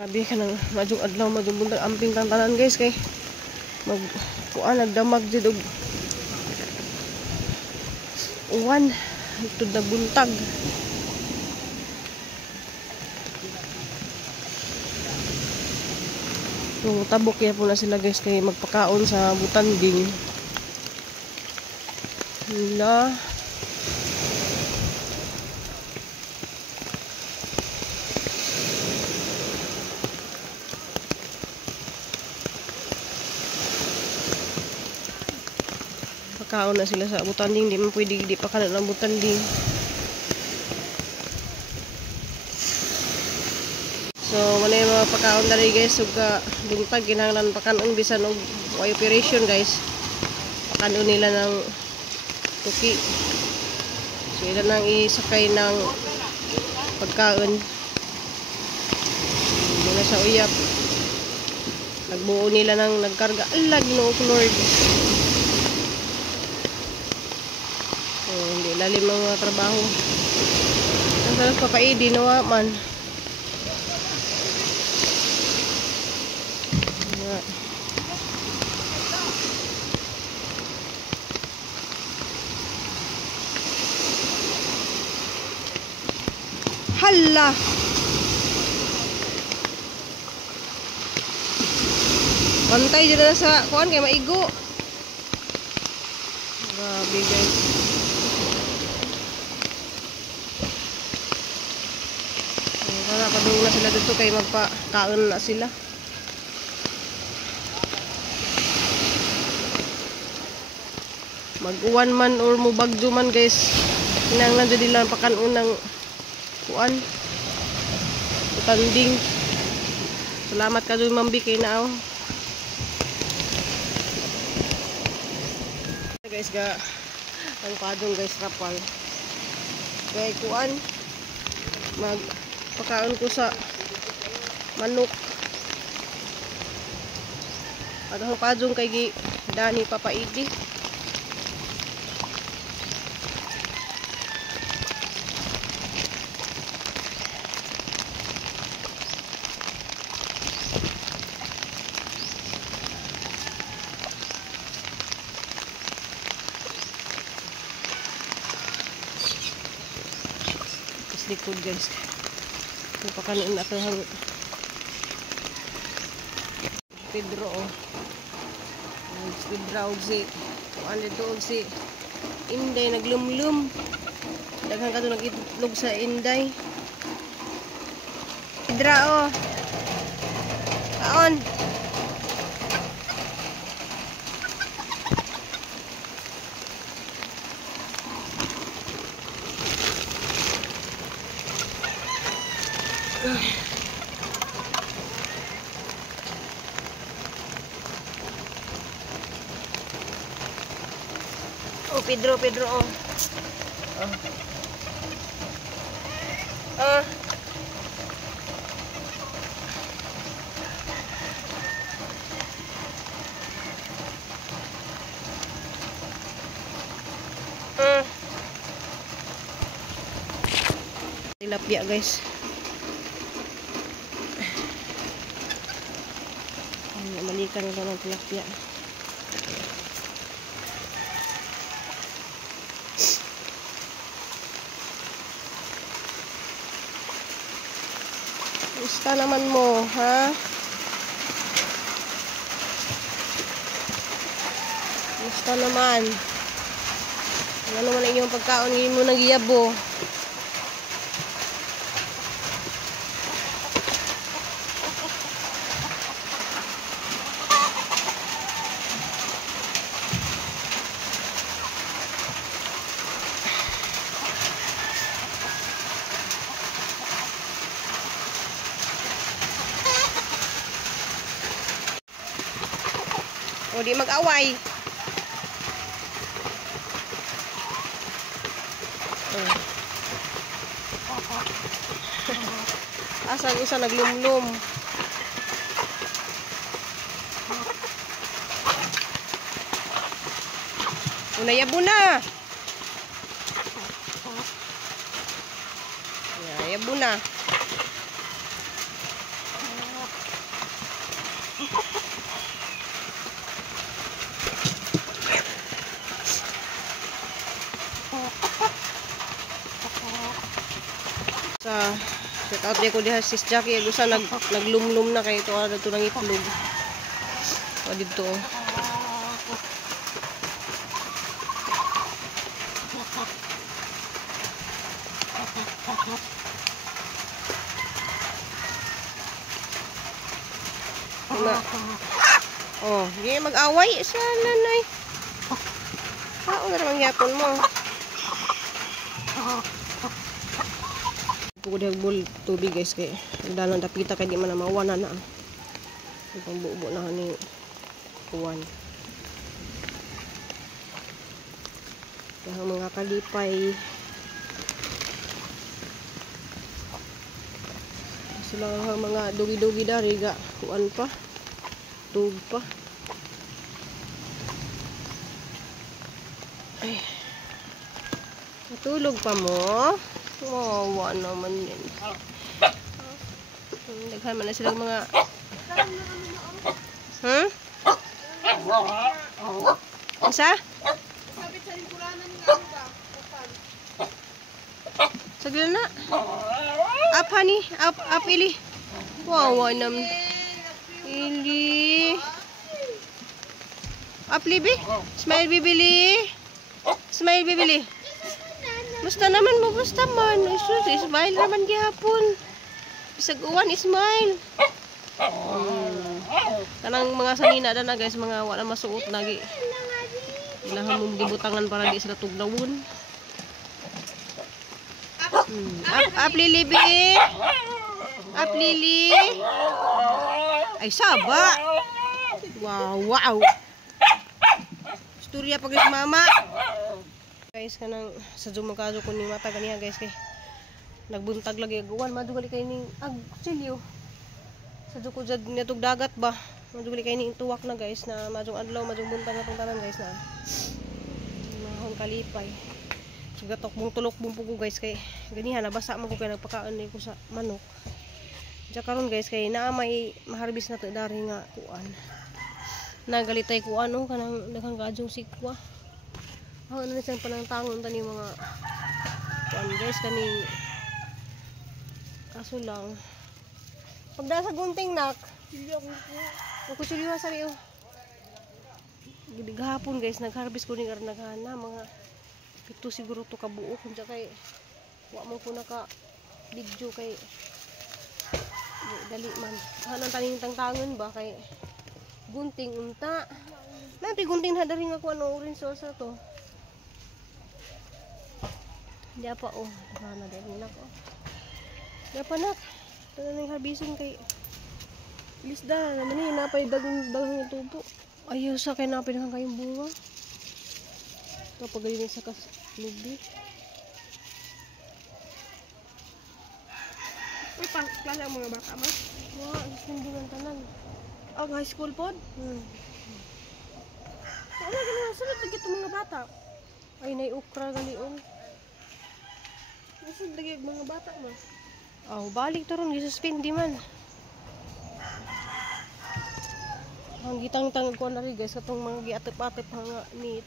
Sabi ka nang madung adlaw madung buntag amping kang tanan guys kay nagdamag jud og uwan tud nagbuntag. Yung tabok ya po na sila guys kay magpakaon sa butanding. Na pakaon na sila sa butanding, di man pwede di pa kanan ng butanding. So muna yung mga pakaon dari guys ug buntag kinahanglan pakanon bisan og way operation guys. Pakanon nila ng tuki. So ila nang isakay ng pagkaon. Muna sa uyap. Nagbuo nila ng nagkarga. Alag no Lord. So hindi lalim ng mga trabaho. Ang sarap papaidi nawa man. Hala! Pantay dyan na sa kuhan kaya maigo. Grabe guys. Napadung na sila dito kaya magpakaon na sila. Mag-uwan man or mubagyo man guys. Kinahanglan dyan nila pakanon ng kuan tanding. Salamat ka doon mambi kay naaw guys ga ang padong guys rapal kay kuan magpakaon ko sa manok at ang padong kay Dani papaidi. Likod guys. Napakanin na kahang Pedro oh. Pedro si ano to si Inday naglumlum. Daghang kadto nagitlog sa Inday. Pedro oh. Kaon. Oh, Pedro oh. Tilapia guys. Malikan ito ng tilapia. Gusto naman mo, ha? Gusto naman. Ano naman ang iyong pagkaon, hindi mo nag-iyabo. O di mag-away. Asan isa naglumlum. Unayabo na. Yabo na. Check out niya ko diha sis Jackie. Gusto naglumlum na kay ito. Ano ito ng itlog. O dito. Oh, hindi mag-away sa nanay. Sao na naman yapon mo? Pugod bol tubig guys kay dalan dapita kay di man mawana na. Itong bubo na ni kuwan. Yung mga kalipay. Sila mga dugi-dugi dari ga kuan pa. Tug pa. Ay. Natulog pa mo? Wawa naman yan. Daghan man na silang mga... Hmm? Isa? Sagla na. Up, honey. Up, Ili. Wawa naman. Ili. Up, Libby. Smile, bibili. Smile, bibili. Basta naman mo, basta man. Smile naman gihapon. Bisag uwan, smile. Kanang mga sanina na guys, mga wala masuot lagi. Ilang mong gibutangan para di sila tuglawon. Up, Lily, bi. Up, Lily. Ay, saba. Wow. Istorya pag mama. Guys, kanang sa jumakazo ko ni mata ganiya guys kay nagbuntag lagi aguan madugali kay ning agsilyo sa juko jud nitog dagat ba madugali kay ning tuwak na guys na madung adlaw madung buntag atong tanan guys na mahon kalipay sigatok mong tulok bumpo ko guys kay ganihan nabasa man ko kay nagpakaon ni ko sa manok ja karon guys kay naa may maharbis na to dari nga kuan nagalitay ko ano kanang daghang gajong sikwa. Ano na siyang panangtangon tani mga kuan guys kaning kaso lang pagda sa gunting nak hindi ako kutsiliwa sa riyo gihapon guys nag-harvest ko ni naghana mga pito siguro to kabuo kun kay wa mo ko naka video kay dali man hanang taning tangtangon ba kay gunting unta nanti gunting na dari nga ko ano orange sauce to. Diya pa oh, na din nak oh. Diya pa nak. Tanan ning harbisin kay lisda naman ni napay dagang tubo. Ayaw sa kay napay nang kayong bunga. Kapag gali sa kaslubi. Uy, klase ang mga bata mas. Wa, isundingan tanan. Ang high school pod? Ano gina sunod lagi itong mga bata? Ay nay ukra galion. Nasud lagi mga bata mo. Oh, balik to ron gisuspend di man. Ang gitang-tang ko na rin guys katong mga giatip-atip nga meat.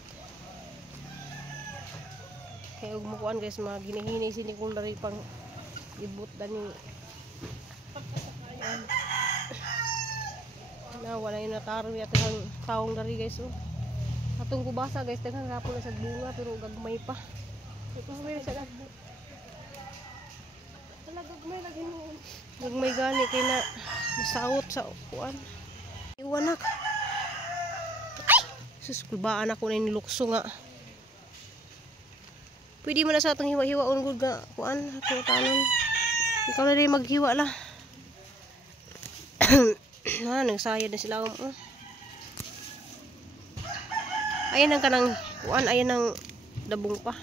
Kaya ug makuan guys mga ginihinay sini ko na rin pang ibut dani. Na wala yung nataro yata ng taong dari guys oh. Atong kubasa guys daghang gapon na sa bunga pero gagmay pa. Ito may sa lagbo. Gagmay lagi mo. Gagmay gani kay na masaot sa kuan. Iwanak. Ay! Sus kulbaan ako na nilukso nga. Pwede mo na sa atong hiwa-hiwa on good nga kuan atong tanon. Ikaw na rin maghiwa la. Nagsayad na sila ayan ang kanang kuan ayan ang dabong pa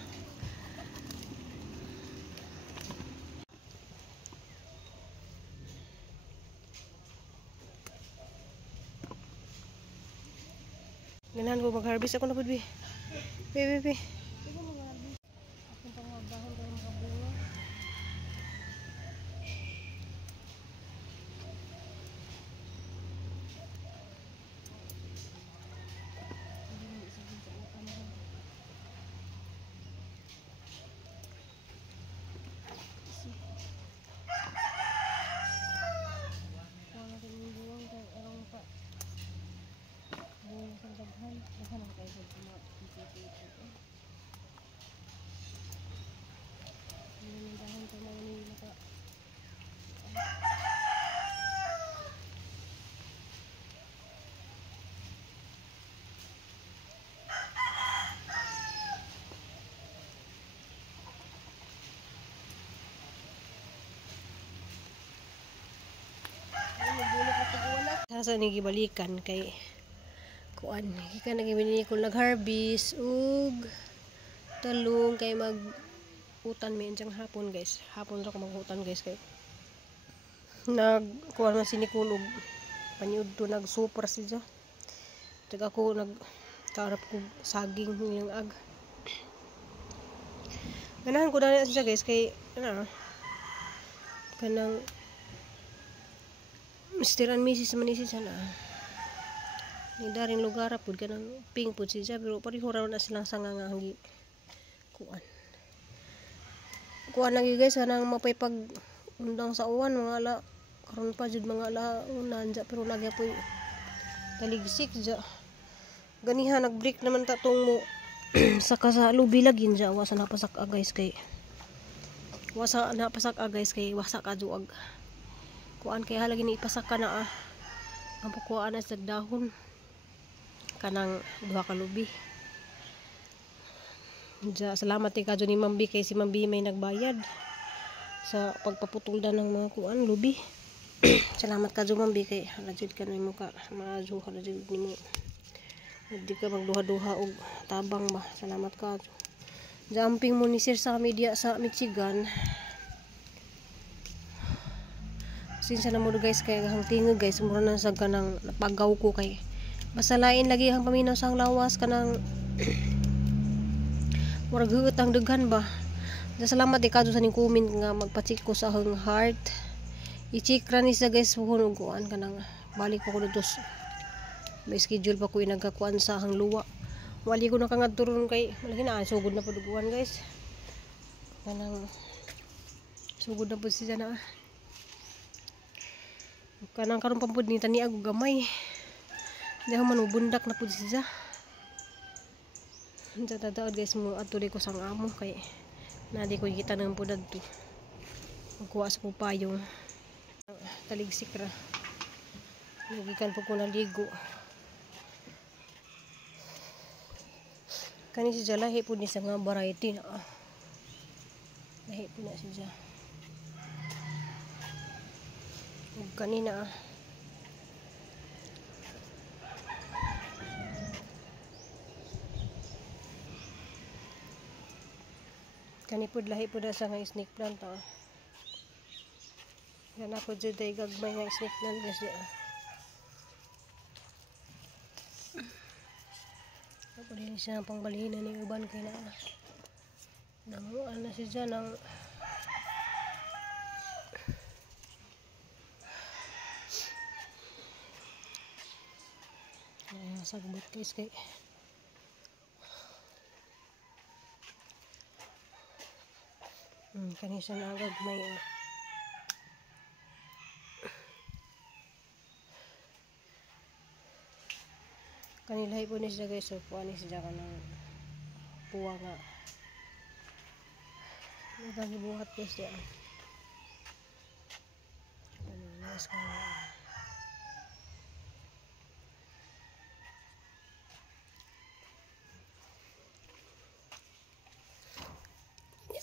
ganahan ko mag-harvest ako na po be asa ni gibalikan kay kuan ka nagibili ko nag-harvest ug talong kay mag utan mi insang hapon guys. Hapon ra ko maghutan guys kay nag kuan man sinikulog paniud to nag super siya. Tag ako nag karap ko saging nilang ag. Ganahan ko dali siya guys kay ano kanang Mr. and Mrs. Manisi sana. Ni daring lugar pud kanang pink pud siya pero pareho ra na silang sangangangi kuan. Kuan lagi guys kanang mapay pag undang sa uwan mga ala karon pa jud mga ala unan ja pero lagi po taligsik ja. Ganiha nag-break naman ta tong mo saka sa lubi lagin ja wasa napasak guys kay wasa ka juag. Kuan kay halagi ni ipasak ka na ang pakuan na sa dahon kanang duha ka lubi. Ja, salamat kay kadyo ni Mambi kay si Mambi may nagbayad sa pagpaputol da ng mga kuan lubi. Salamat kadyo Mambi kay halajud ka nimo ka maajo halajud nimo. Hindi ka magduha-duha og tabang ba. Salamat kadyo. Jumping mo ni sir sa media sa Michigan. Sinsa na mo guys kay hang tingog guys mura na sa kanang napagaw ko kay basta lain lagi hang paminaw sang lawas kanang murag huot ang daghan ba. Salamat ikadto sa ning comment nga magpa-check ko sa hang heart. I-check ra ni sa guys kuno kuan kanang balik pa ko dito. May schedule pa ko inagakuan sa hang luwa. Wali ko na kangadturon kay malagi na sugod na pud kuan guys. Kanang sugod na pud siya na. Kanang karon pampud ni tani ag gamay. Dahil manubundak na pud siya. Tataod guys mo atuloy ko sang amo kay nadi ko kita nang pud adto. Magkuha sa pupayong taligsik ra. Nagikan po ko naligo. Kani si lahi po ni sa nga variety na. Lahi po na siya. Kanina kani pud lahi pud sa nga snake plant yan ako jud ay gagmay nga snake plant guys di ako din siya pangbalhin ni uban kay na namuan na siya ng sagbot guys kay kanisa na agad may kanilahi po ni siya guys so puan ni siya ka ng puwa nga nagagibuhat guys yan nice ka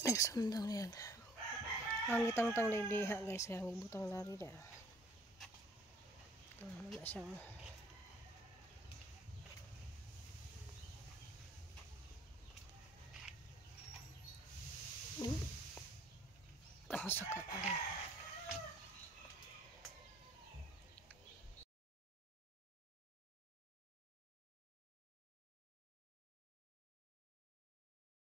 nagsundang na yan ang itang-tang diha guys ang ibutang lari na wala siyang ang saka